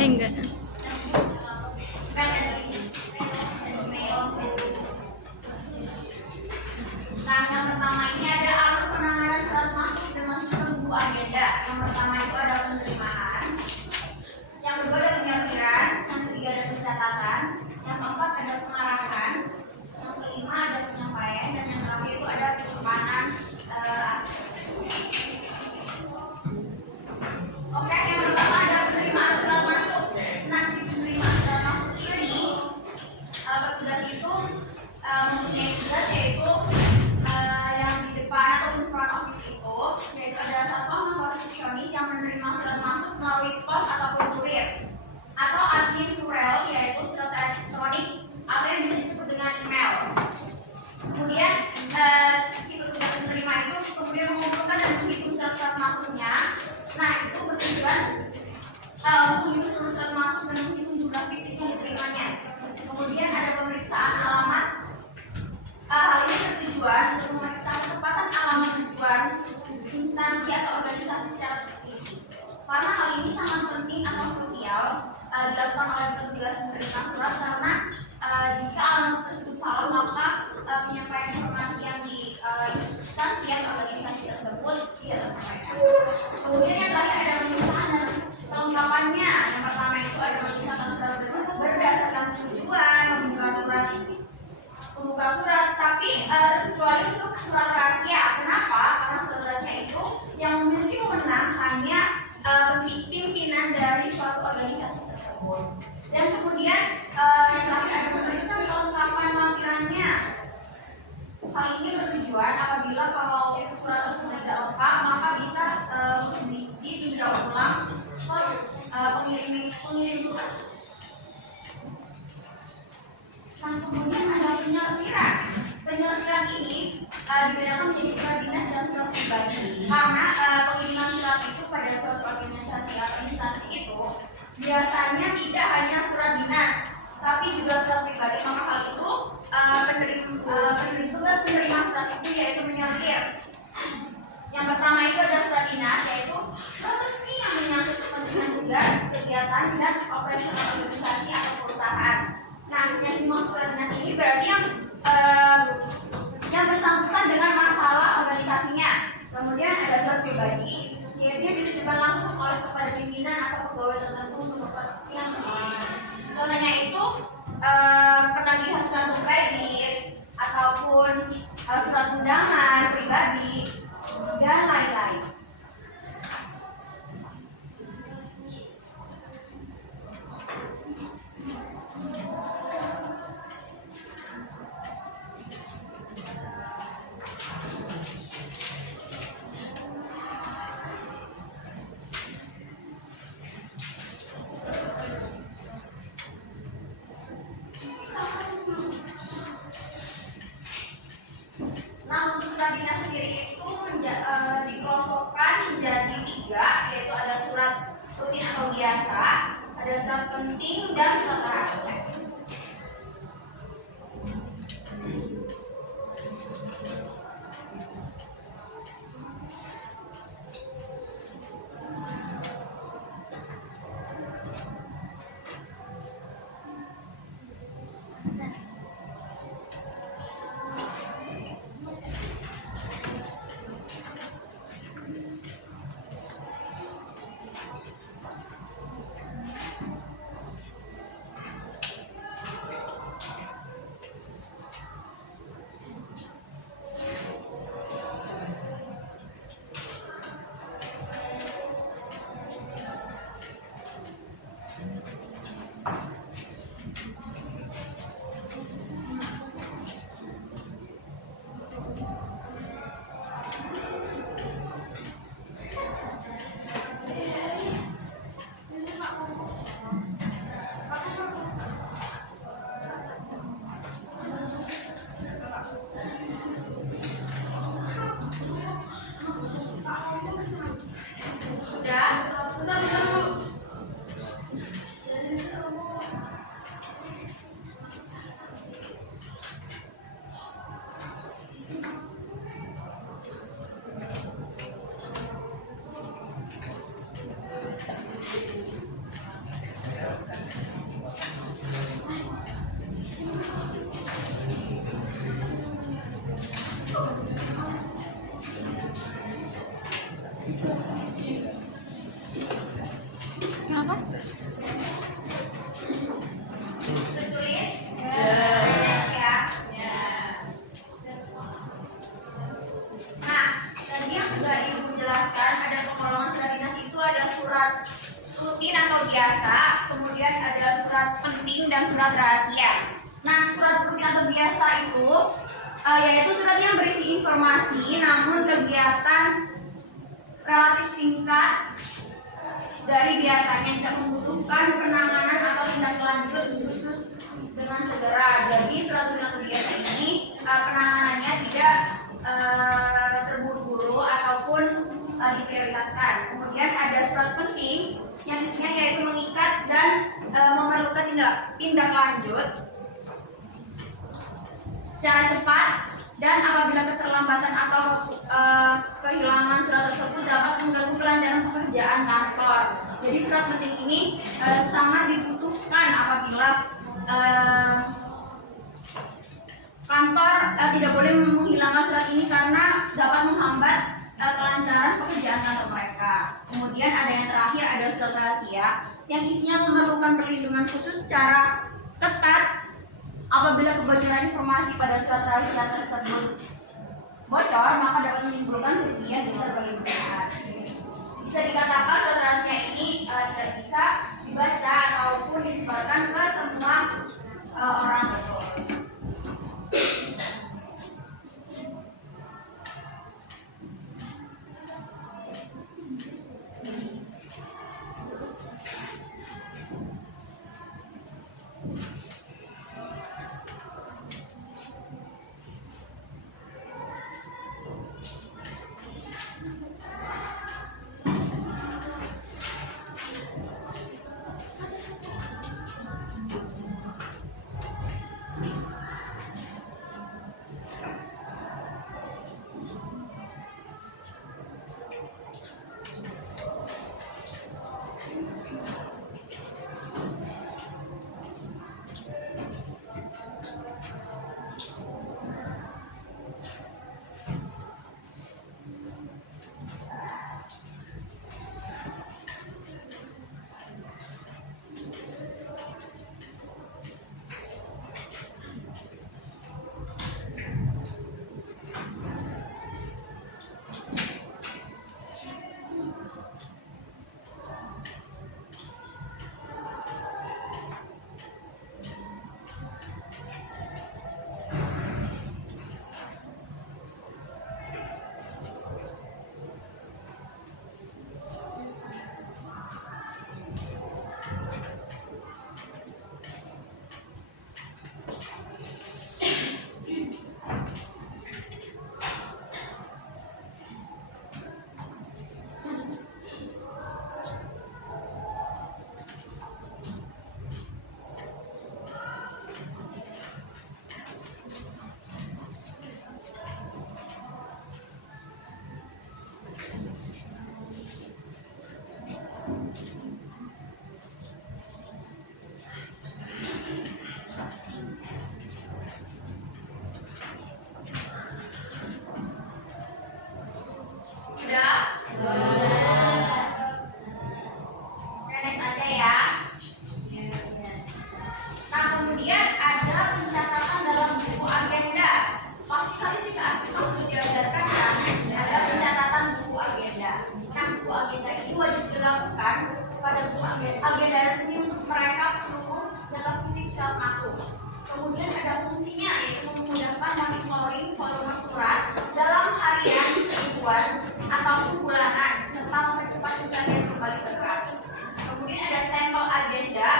Enggak. Nah, yang pertama ini ada alur penanganan surat masuk dengan sistem buku agenda. Yang pertama itu ada penerimaan, yang kedua ada penyampiran, yang ketiga ada pencatatan, yang keempat ada pengarahan, yang kelima ada penyampaian, dan yang terakhir itu ada penyimpanan Oke, yang pertama ada penerimaan surat masuk. Nah, di penerimaan surat masuk ini petugas itu mempunyai tugas yaitu yang di depan ataupun front office itu, yaitu ada satpam atau resepsionis yang menerima surat masuk melalui pos ataupun kurir, atau admin surel, yaitu surat elektronik atau yang bisa disebut dengan email. Kemudian si petugas penerima itu kemudian mengumpulkan dan menghitung surat-surat masuknya. Nah, itu bertujuan menghitung seluruh surat masuk dan menghitung jumlah fisik yang diterimanya. Kemudian ada pemeriksaan alamat. Hal ini bertujuan untuk memeriksa ketepatan alamat tujuan instansi atau organisasi secara terteliti. Karena hal ini sangat penting atau krusial dilakukan oleh petugas penerima surat, karena jika alamat tersebut salah, maka penyampaian informasi yang di instansi atau organisasi tersebut tidak tersampaikan. Kemudian yang terakhir ada pemeriksaan dan kelengkapannya. Yang pertama itu ada pemeriksaan surat tersebut berdasarkan tujuan membuka surat, tapi kecuali untuk surat rahasia. Kenapa? Karena surat rahasia itu yang memiliki wewenang hanya pimpinan dari suatu organisasi tersebut. Dan kemudian yang terakhir ada pemeriksaan kelengkapan lampirannya. Hal ini bertujuan apabila kalau surat tersebut tidak lengkap, maka bisa ditinjau ulang ke pengirim surat. Nah, kemudian ada penyelkiran. Penyelkiran ini dibedakan menjadi surat dinas dan surat pribadi. Karena pengiriman surat itu pada suatu organisasi atau instansi itu biasanya tidak hanya surat dinas, tapi juga surat pribadi. Maka hal itu tugas penerima surat itu yaitu menyelkir. Yang pertama itu ada surat dinas, yaitu surat resmi yang menyangkut kepentingan tugas, kegiatan, dan operasional organisasi atau perusahaan. Nah, yang dimaksud surat dinas ini berarti yang bersangkutan dengan masalah organisasinya. Kemudian ada surat pribadi, yaitu yang ditujukan langsung oleh kepada pimpinan atau pegawai tertentu untuk kepentingan pengelolaan. Contohnya itu penagihan kartu kredit ataupun surat undangan pribadi dan lain-lain. Kenapa? Tertulis? Yes, ya. Nah, tadi yang sudah Ibu jelaskan, ada penggolongan surat dinas itu ada surat rutin atau biasa, kemudian ada surat penting dan surat rahasia. Nah, surat rutin atau biasa itu yaitu surat yang berisi informasi namun kegiatan relatif singkat dari biasanya, tidak membutuhkan penanganan atau tindak lanjut khusus dengan segera. Jadi surat rutin atau biasa ini penanganannya tidak terburu-buru ataupun diprioritaskan. Kemudian ada surat penting yang isinya yaitu mengikat dan memerlukan tindak lanjut secara cepat, dan apabila keterlambatan atau kehilangan surat tersebut dapat mengganggu kelancaran pekerjaan kantor. Jadi surat penting ini sangat dibutuhkan apabila kantor tidak boleh menghilangkan surat ini karena dapat menghambat kelancaran pekerjaan kantor mereka. Kemudian ada yang terakhir, ada surat rahasia yang isinya memerlukan perlindungan khusus secara ketat. Apabila kebocoran informasi pada surat rahasia tersebut bocor, maka dapat menimbulkan kerugian besar bagi perusahaan. Bisa dikatakan surat rahasia ini tidak bisa dibaca ataupun disebarkan ke semua orang. Agenda resmi untuk merekap seluruh data fisik surat masuk. Kemudian ada fungsinya yaitu memudahkan monitoring volume surat dalam harian, mingguan, ataupun bulanan serta mempercepat pencarian kembali berkas. Kemudian ada stempel agenda.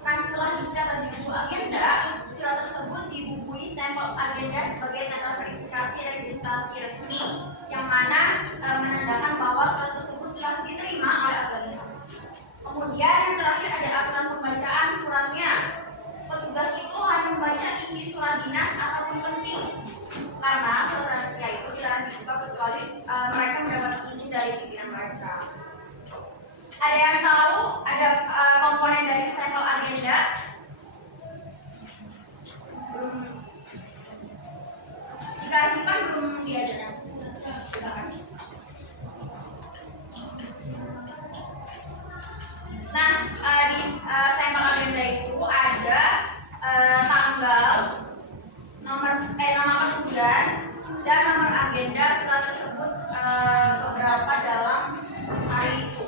Kan setelah dicatat di buku agenda, surat tersebut dibubui stempel agenda sebagai tanda verifikasi registrasi resmi yang mana menandakan bahwa surat tersebut telah diterima oleh organisasi. Kemudian yang terakhir ada aturan pembacaan suratnya. Petugas itu hanya membaca isi surat dinas ataupun penting, karena surat rahasia itu dilarang dibuka kecuali mereka mendapat izin dari pimpinan mereka. Ada yang tahu ada komponen dari stempel agenda? Jika simpan belum diajarkan. Nah, di stempel agenda itu ada tanggal, nama petugas dan nomor agenda surat tersebut keberapa dalam hari itu.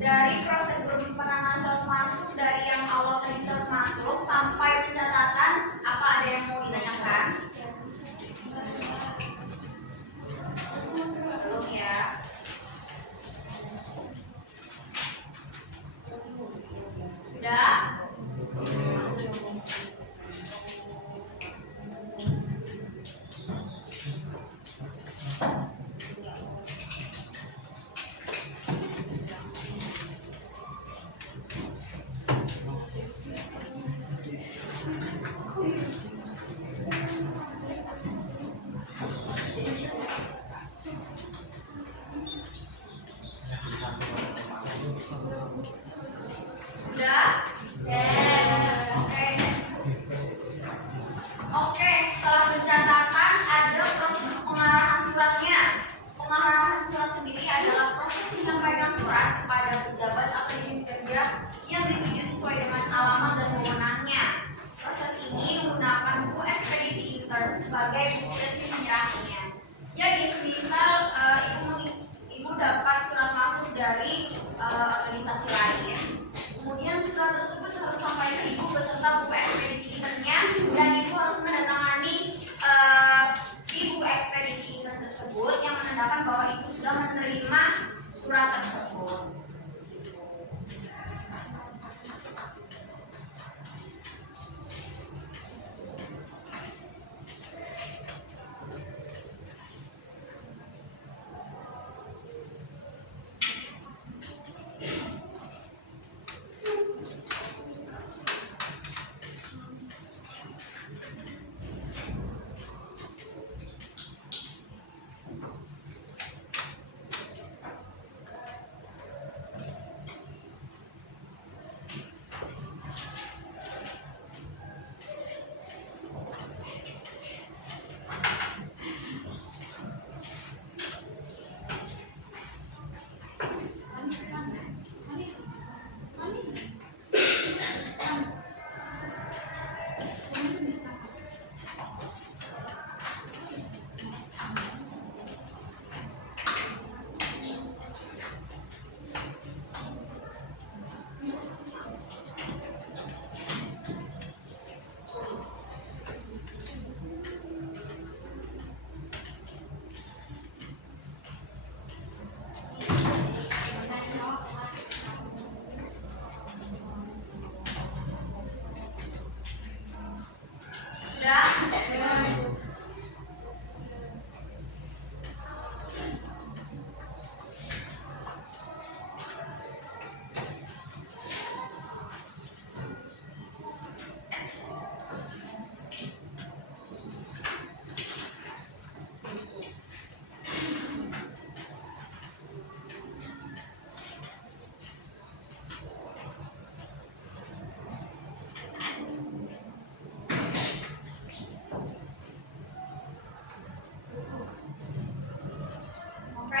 Dari prosedur penanganan surat masuk dari yang awal tadi surat masuk sampai pencatatan, apa ada yang mau ditanyakan? Belum ya. Sudah? Sudah? Oke, setelah pencatatan ada proses pengarahan suratnya. Pengarahan surat sendiri adalah proses menyampaikan surat kepada pejabat atau unit kerja yang dituju sesuai dengan alamat dan wewenangnya. Proses ini menggunakan buku ekspedisi intern sebagai buku resmi menyerahnya. Jadi, misal ibu dapat surat masuk dari organisasi lain, kemudian surat tersebut harus sampai ke ibu beserta buku ekspedisi internnya, dan ibu harus menandatangani di buku ekspedisi intern tersebut yang menandakan bahwa ibu sudah menerima surat tersebut.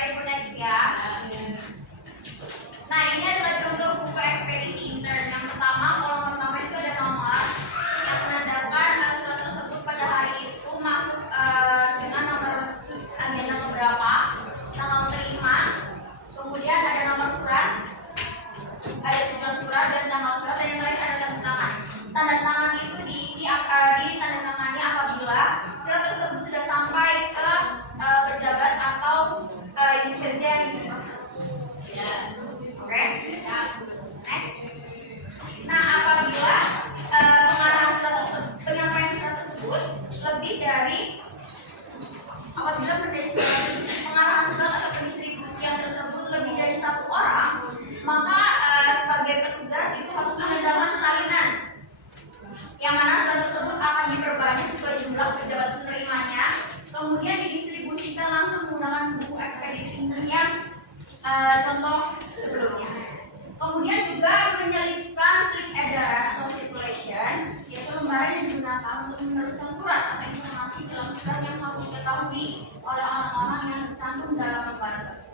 Ibu next ya. Nah, ini adalah contoh buku ekspedisi intern. Yang pertama, kolom pertama itu ada nomor yang menandakan surat tersebut pada hari itu masuk dengan nomor agenda keberapa, tanggal terima, kemudian ada nomor surat, ada tujuan surat dan tanggal surat, dan yang terakhir ada tanda tangan. Tanda tangan itu diisi di tanda tangannya apabila surat tersebut sudah sampai ke pejabat atau unit kerja yang dimaksud. Oke. Next. Nah, apabila pengarahan surat tersebut, penyampaian surat tersebut lebih dari apabila pengarahan surat atau pendistribusian tersebut lebih dari satu orang, maka sebagai petugas itu harus mengadakan salinan, yang mana surat tersebut akan diperbanyak sesuai jumlah pejabat penerimanya, kemudian didistribusikan langsung menggunakan buku ekspedisi yang contoh sebelumnya. Kemudian juga menyelipkan slip edaran atau circulation, yaitu lembaran yang digunakan untuk meneruskan surat atau informasi dalam surat yang harus diketahui oleh orang-orang yang tercantum dalam lembaran tersebut.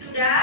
Sudah?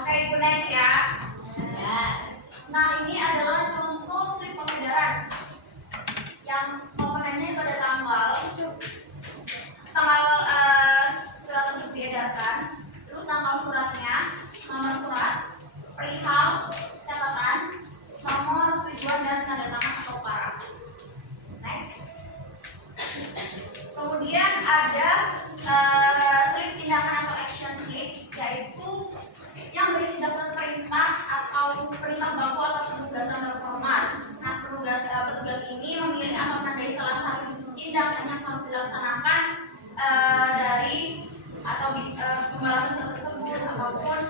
Oke, Ibu next ya. Nah, ini adalah contoh slip pengedaran yang komponennya itu ada tanggal surat tersebut diedarkan, terus tanggal suratnya, nomor surat, perihal, catatan, nomor tujuan dan tanda tangan atau paraf. Next. Kemudian ada slip tindakan atau action slip, yaitu yang berisi daftar perintah atau perintah baku atau penugasan terformal. Nah, petugas ini memilih atau menandai salah satu tindakan yang harus dilaksanakan dari atau pembalasan surat tersebut ataupun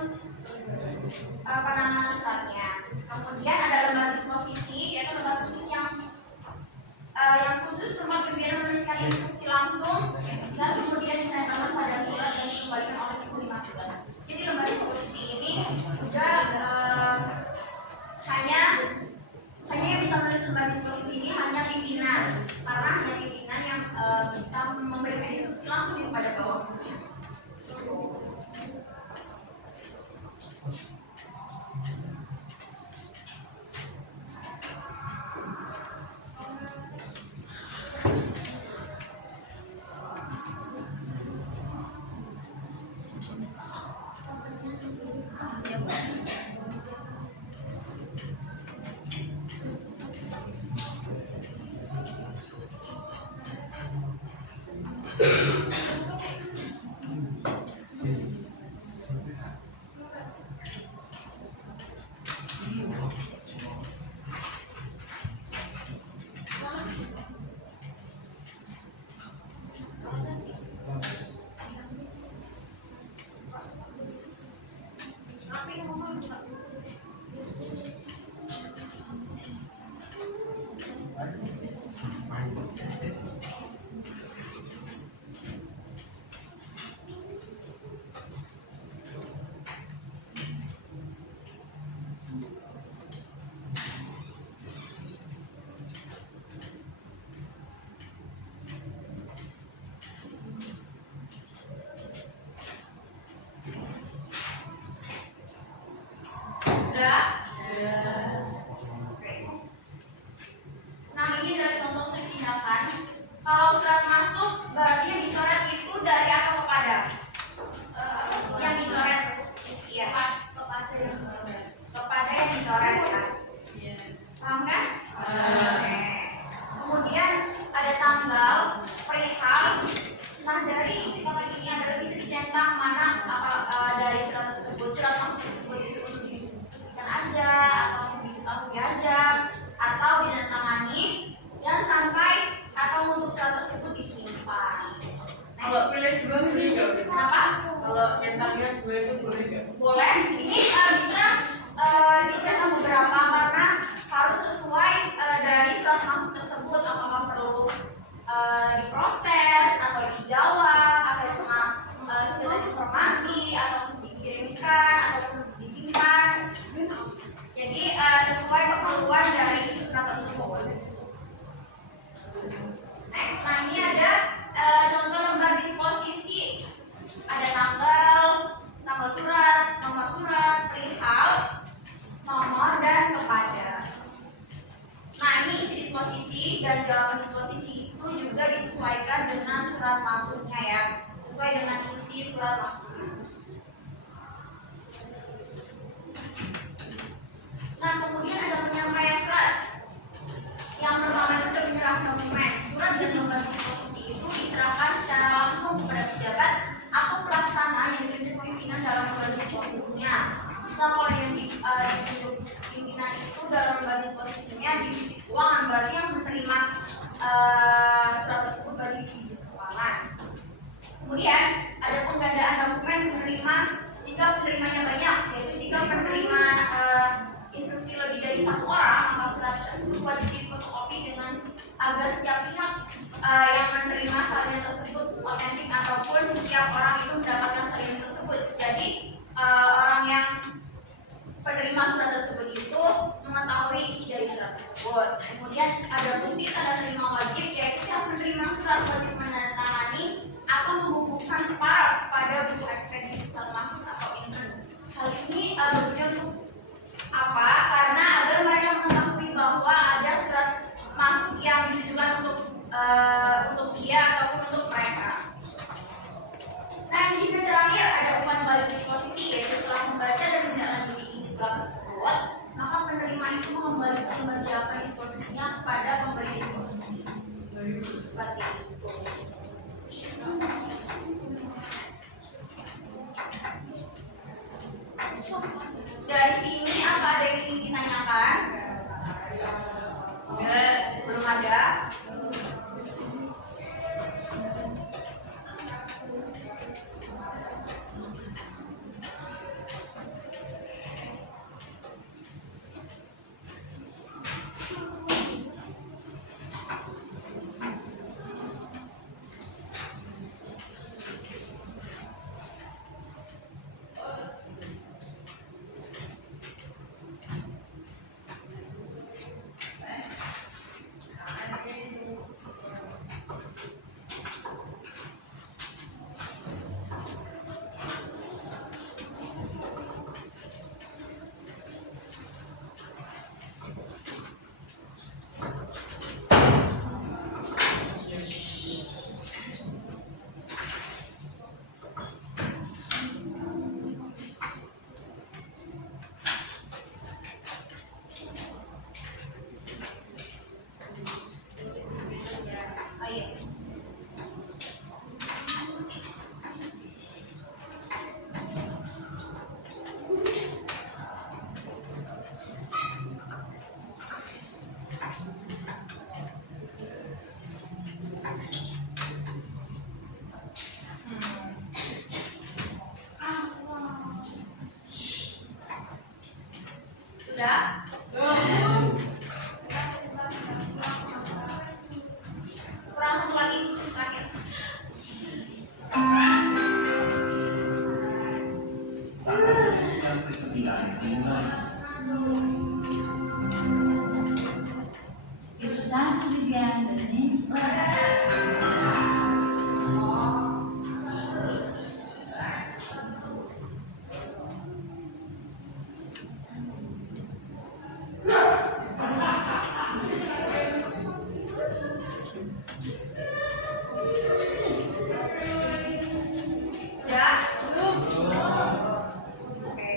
penanganan suratnya. Kemudian ada lembar disposisi, yaitu lembar khusus yang khusus tempat pimpinan menuliskan instruksi langsung dan kemudian ditempelkan pada surat dan dikembalikan oleh Ibu 15. Jadi lembar disposisi ini juga hanya yang bisa menulis lembar disposisi ini hanya pimpinan, karena hanya pimpinan yang bisa memberikan instruksi langsung kepada bawahnya. Sudah? Nah, ini adalah contoh surat tindakan. Kalau surat masuk, berarti yang dicoret itu dari apa kepada? Yang dicoret, iya, kepada yang dicoret ya. Paham kan? Oke. Kemudian ada tanggal, perihal. Nah, dari isi kotak ini adalah bisa dicentang mana dari surat tersebut, surat masuk tersebut itu untuk didiskusikan aja atau untuk diketahui aja atau ditandatangani dan sampai atau untuk surat tersebut disimpan. Kalau pilih dua ini nggak bisa. Kenapa? Kalau centangnya dua itu boleh nggak? Boleh. Ini bisa dicetak beberapa karena harus sesuai dari surat masuk tersebut, apakah perlu diproses atau dijawab atau cuma sekedar informasi atau untuk dikirimkan atau untuk disimpan. Jadi sesuai keperluan dari isi surat tersebut. Next, nah ini ada contoh lembar disposisi. Ada tanggal surat, nomor surat, perihal, nomor dan kepada. Nah, ini isi disposisi dan jawaban disposisi itu juga disesuaikan dengan surat masuknya ya, sesuai dengan isi surat masuknya. Nah, kemudian ada penyampaian surat. Yang pertama itu penyerahan dokumen. Surat dan lembar disposisi itu diserahkan secara langsung kepada pejabat atau pelaksana yang ditunjuk pimpinan dalam lembar disposisinya. Misal kalau yang ditunjuk pimpinan itu dalam lembar disposisinya divisi keuangan, berarti yang menerima surat tersebut dari divisi keuangan. Kemudian ada penggandaan dokumen penerima jika penerimanya banyak, yaitu jika penerima instruksi lebih dari satu orang, maka surat tersebut wajib difotokopi dengan agar setiap pihak yang menerima salinan tersebut otentik ataupun setiap orang itu mendapatkan salinan tersebut. Jadi orang yang penerima surat tersebut itu mengetahui isi dari surat tersebut. Kemudian ada bukti tanda terima wajib, yaitu yang menerima surat wajib menandatangani atau membukukan pada buku ekspedisi surat masuk atau intern. Hal ini berguna untuk apa? Karena agar mereka mengetahui bahwa ada surat masuk yang ditujukan untuk dia ataupun untuk mereka. Nah, yang juga terakhir ada umpan balik disposisi, yaitu setelah membaca dan menindaklanjuti isi surat tersebut, maka penerima itu mengembalikan kembali apa disposisinya kepada pemberi disposisi. Seperti itu. Dari sini apa ada yang ingin ditanyakan? Belum ada. It's time to begin the next lesson. Sudah? Oke.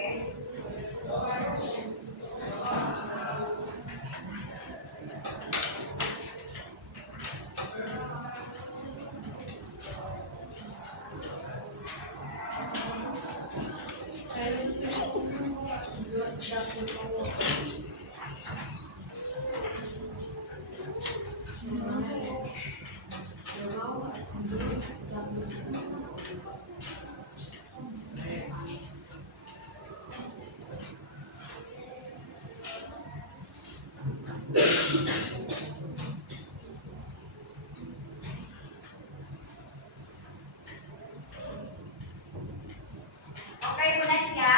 Oke, Bu, next ya.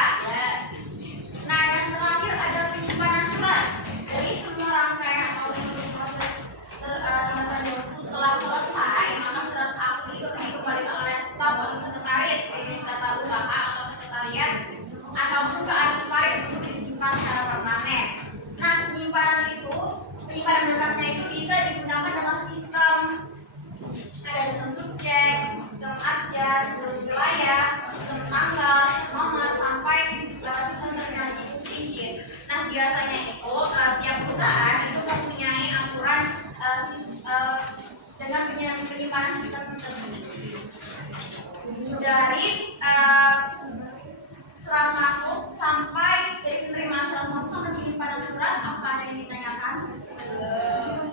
Nah, yang terakhir ada penyimpanan surat. Jadi semua rangkaian atau seluruh proses tanda tangan telah selesai, maka surat asli itu dikembalikan oleh staf atau sekretaris ke unit tata usaha atau sekretariat ataupun ke arsiparis untuk disimpan secara permanen. Nah, penyimpanan berkasnya itu bisa digunakan dengan sistem ada sistem subjek, sistem abjad, sistem wilayah, sistem tanggal, nomor sampai sistem terminal cincin. Nah, biasanya itu setiap perusahaan itu mempunyai aturan dengan penyimpanan sistem tersebut. Dari surat masuk sampai dari penerimaan surat masuk sampai penyimpanan surat, apa ada yang ditanyakan?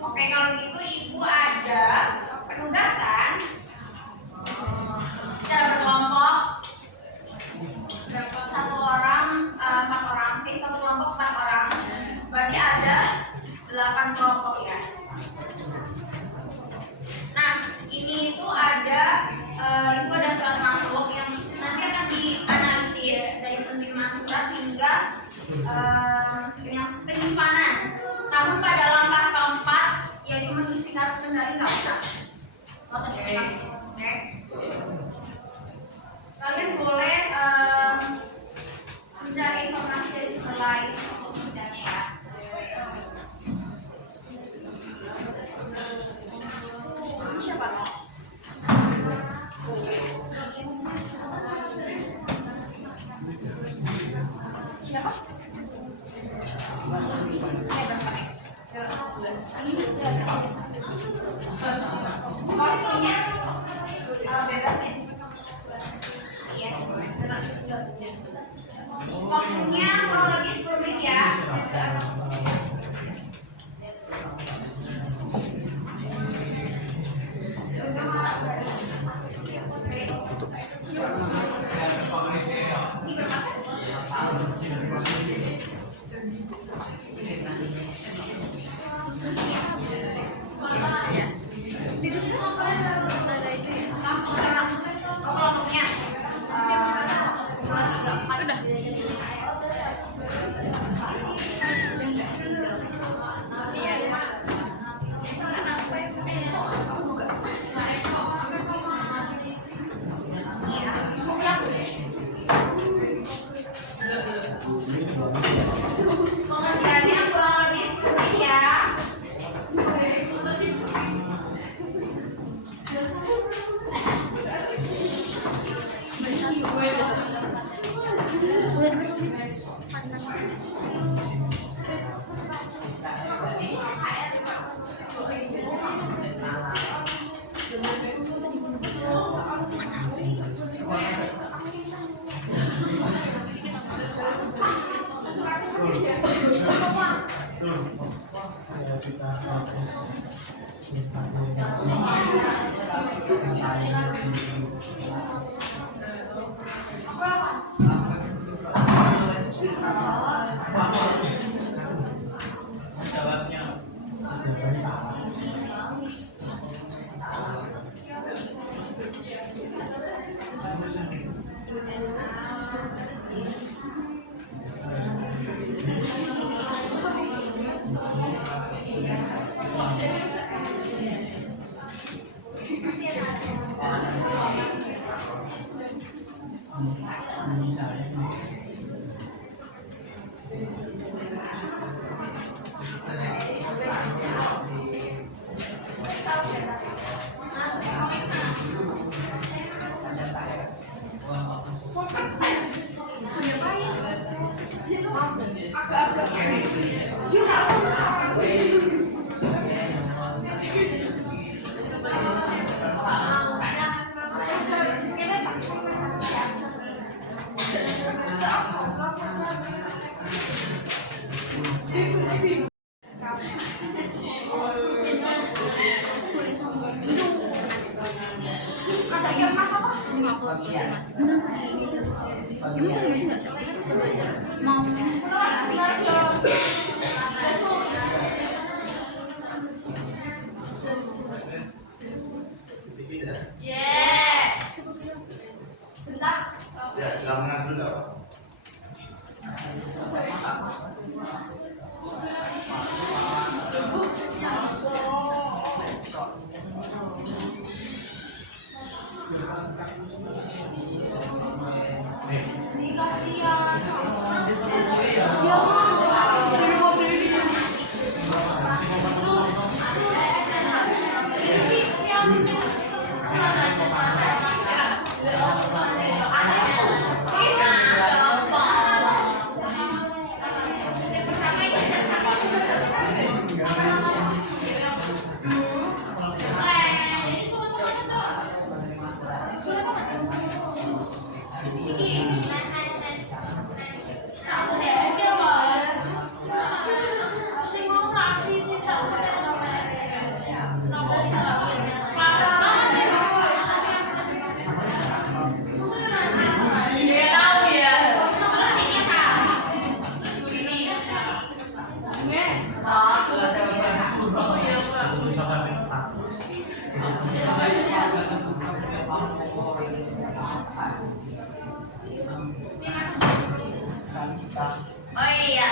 Oke, kalau gitu Ibu ada penugasan secara berkelompok berapa? 1 orang, 4 orang, satu kelompok 4 orang, berarti ada 8 kelompok ya. Nah, ini itu ada surat masuk yang nanti akan dianalisis dari penerimaan surat hingga yang penyimpanan. Namun pada langkah keempat, yaitu mengisi kartu kendali nggak usah disimak, oke? Kalian boleh mencari informasi dari sumber lain untuk kerjanya ya. Siapa? Kalau punya bebas ya. Iya. Waktunya kurang lebih 10 menit ya. Kelompoknya 2, 3, 4. Pengertiannya kurang lebih seperti ya. Ya, silakan dulu. Oh iya.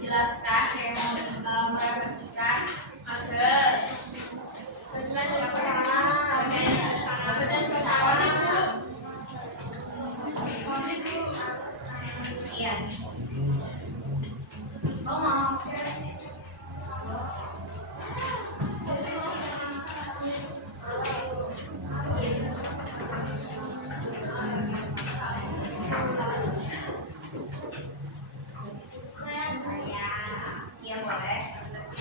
Dijelaskan, ada yang mau mereferensikan? Ada. Iya. Oh, mau. Iya, boleh.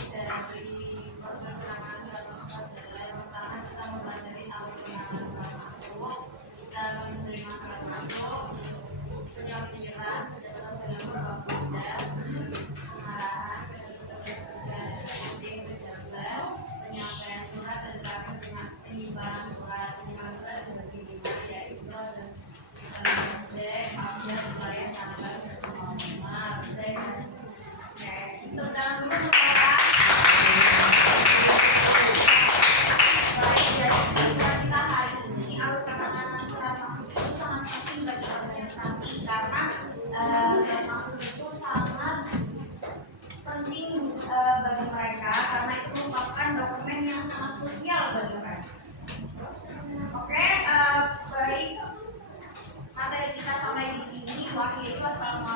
Dari pertengahan dan pertama kita mempelajari awal syarat masuk, kita menerima syarat masuk, menjawab penjelasan dalam bab dan pengarahan, penyampaian surat dan penyimpanan surat dan bagaimana yaitu cek, update, pelayan tanggal dan pengumuman, cek. Oke, untuk dalam dulu untuk Bapak. Baik, dari kesimpulan kita hari ini, alur penanganan surat masuk itu sangat penting bagi organisasi karena surat masuk itu sangat penting bagi mereka karena itu merupakan dokumen yang sangat krusial bagi mereka. Oke, baik, materi kita sampai di sini. Wassalamualaikum